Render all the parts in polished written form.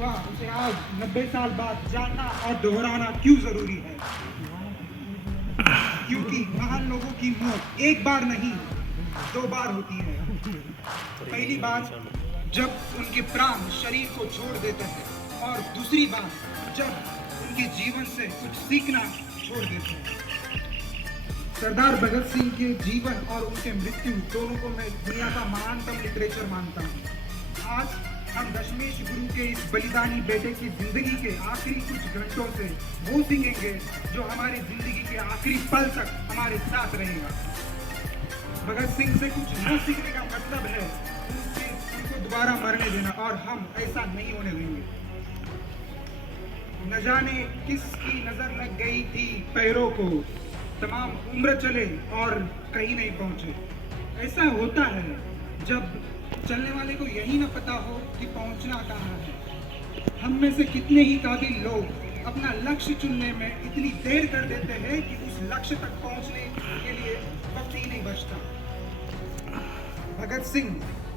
हुआ उसे आज 90 साल बाद जानना और दोहराना क्यों जरूरी है? क्योंकि महान लोगों की मौत एक बार नहीं 2 बार होती है। पहली बार जब उनके प्राण शरीर को छोड़ देते हैं और दूसरी बार जब उनके जीवन से कुछ सीखना छोड़ देते हैं। सरदार भगत सिंह के जीवन और उनके मृत्यु दोनों को मैं दुनिया का महानतम लिटरेचर मानता हूँ। आज हम दशमेश गुरु के इस बलिदानी बेटे की जिंदगी के आखिरी कुछ घंटों से वो सीखेंगे जो हमारी जिंदगी के आखिरी पल तक हमारे साथ रहेगा। भगत सिंह से कुछ न सीखने का मतलब है उनको दोबारा मरने देना, और हम ऐसा नहीं होने देंगे। न जाने किसकी नजर लग गई थी पैरों को, तमाम उम्र चले और कहीं नहीं पहुंचे। ऐसा होता है जब चलने वाले को यही न पता हो कि पहुंचना कहाँ है। हम में से कितने ही काबिल लोग अपना लक्ष्य चुनने में इतनी देर कर देते हैं कि उस लक्ष्य तक पहुंचने के लिए वक्त ही नहीं बचता। भगत सिंह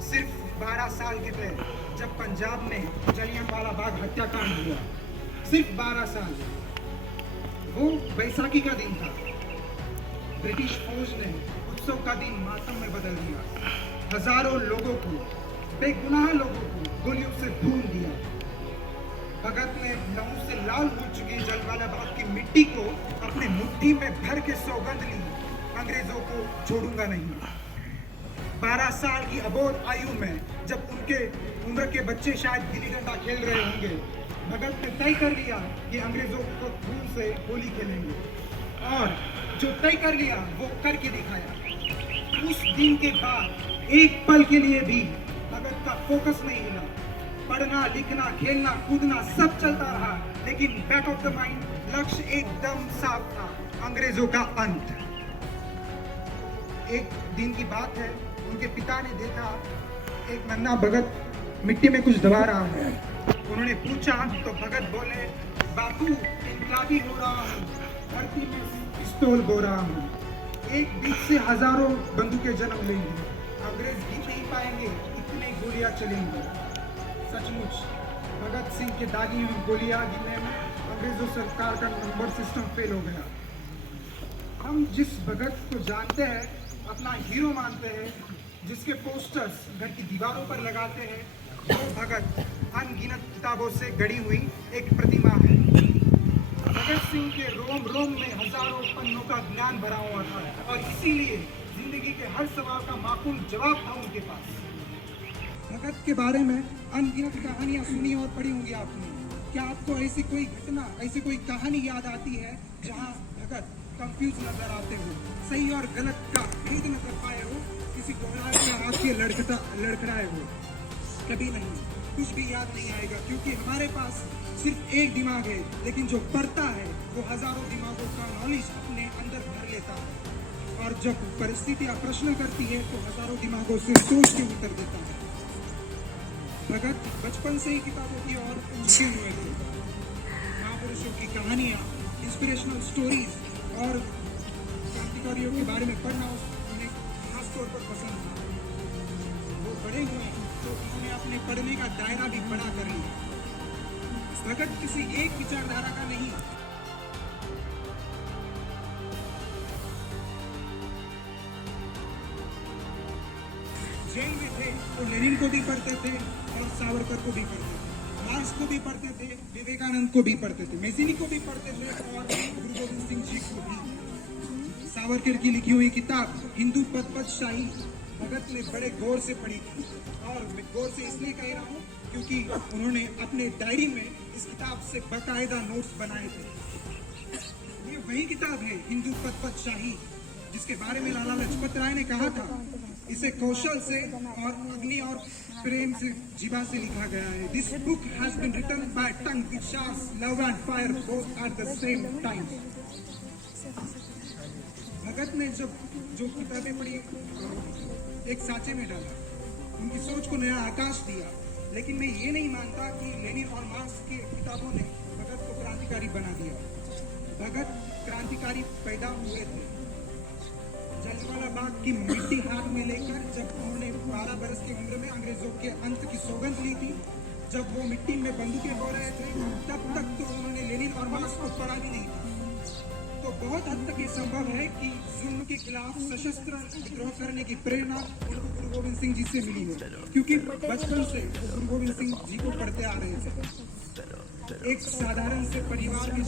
सिर्फ 12 साल के थे जब पंजाब में जलियांवाला बाग हत्याकांड हुआ। सिर्फ 12 साल। वो बैसाखी का दिन था। ब्रिटिश फौज ने उत्सव का दिन मातम में बदल दिया। हजारों लोगों को, बेगुनाह लोगों को गोलियों से भून दिया। भगत ने लहू से लाल हो चुकी जलियांवाला बाग की मिट्टी को अपने मुट्ठी में भर के सौगंध ली, अंग्रेजों को छोड़ूंगा नहीं। 12 साल की अबोध आयु में जब उनके उम्र के बच्चे शायद गिल्ली डंडा खेल रहे होंगे, भगत ने तय कर लिया कि अंग्रेजों को खून से होली खेलेंगे, और जो तय कर लिया वो करके दिखाया। उस दिन के बाद एक पल के लिए भी भगत का फोकस नहीं हिला। पढ़ना, लिखना, खेलना, कूदना सब चलता रहा, लेकिन बैक ऑफ द माइंड लक्ष्य एकदम साफ था, अंग्रेजों का अंत। एक दिन की बात है, उनके पिता ने देखा एक नन्हा भगत मिट्टी में कुछ दबा रहा है। उन्होंने पूछा तो भगत बोले, बापू इनकलाबी हो रहा हूँ, धरती में पिस्तौल बो रहा हूँ। एक बीच से हजारों बंदूकें जन्म लेंगी, अंग्रेज गिन नहीं पाएंगे, इतने गोलियां चलेंगी। सचमुच भगत सिंह के दागी हुई गोलियां गिनने में अंग्रेजों सरकार का नंबर सिस्टम फेल हो गया। हम जिस भगत को जानते हैं, अपना हीरो मानते हैं, जिसके पोस्टर्स घर की दीवारों पर लगाते हैं, वो भगत अनगिनत किताबों से गढ़ी हुई एक प्रतिमा है। भगत सिंह के रोम रोम में हजारों पन्नों का ज्ञान भरा हुआ था, और इसीलिए जिंदगी के हर सवाल का माकूल जवाब था उनके पास। भगत के बारे में अनगिनत कहानियां सुनी और पढ़ी होंगी आपने। क्या आपको ऐसी कोई घटना, ऐसी कोई कहानी याद आती है जहां भगत कंफ्यूज नजर आते हो, सही और गलत का भेद न कर पाए हो, किसी घोड़ाए या आंखें लड़खड़ाए हो? कभी नहीं, कुछ भी याद नहीं आएगा, क्योंकि हमारे पास सिर्फ एक दिमाग है, लेकिन जो पढ़ता है वो हजारों दिमागों का नॉलेज अपने अंदर भर लेता है, और जब परिस्थितियां प्रश्न करती है तो हजारों दिमागों से सोच के उत्तर देता है। भगत बचपन से ही किताबों की ओर झुके हुए थे। महापुरुषों की कहानियां, इंस्पिरेशनल स्टोरीज और क्रांतिकारियों के बारे में पढ़ना उन्हें खासतौर पर पसंद था। वो बड़े हुए तो उन्होंने अपने पढ़ने का दायरा भी बड़ा कर लिया। भगत किसी एक विचारधारा का नहीं, जेल में थे तो लेनिन को भी पढ़ते थे और सावरकर को भी पढ़ते थे, मार्क्स को भी पढ़ते थे, विवेकानंद को भी पढ़ते थे, मेजिनी को भी पढ़ते थे, और गुरु गोविंद सिंह जी को भी। सावरकर की लिखी हुई किताब हिंदू पद शाही भगत ने बड़े गौर से पढ़ी थी, और मैं गौर से इसलिए कह रहा हूँ क्योंकि उन्होंने अपने डायरी में इस किताब से बाकायदा नोट्स बनाए थे। ये वही किताब है हिंदू पद शाही, जिसके बारे में लाला लाजपत राय ने कहा था, इसे कौशल से और अग्नि और प्रेम से जीवा से लिखा गया है। This book has been written by tongue which shares love and fire both at the same time. Bhagat ने जब जो किताबें पढ़ी एक साँचे में डाला, उनकी सोच को नया आकाश दिया। लेकिन मैं ये नहीं मानता कि लेनिन और मार्क्स की किताबों ने भगत को क्रांतिकारी बना दिया। भगत क्रांतिकारी पैदा हुए थे। जलियांवाला बाग की मिट्टी हाथ में लेकर जब उन्होंने 12 बरस की उम्र में अंग्रेजों के अंत की सौगंध ली थी, जब वो मिट्टी में बंदूकें हो रहे थे तब तक तो उन्होंने लेनिन और मार्क्स को पढ़ा भी नहीं था। तो बहुत हद तक ये संभव है कि जुल्म के खिलाफ सशस्त्र विद्रोह करने की प्रेरणा उनको गुरु गोविंद सिंह जी से मिली है, क्योंकि बचपन से वो गुरु गोविंद सिंह जी को पढ़ते आ रहे थे। एक साधारण से परिवार में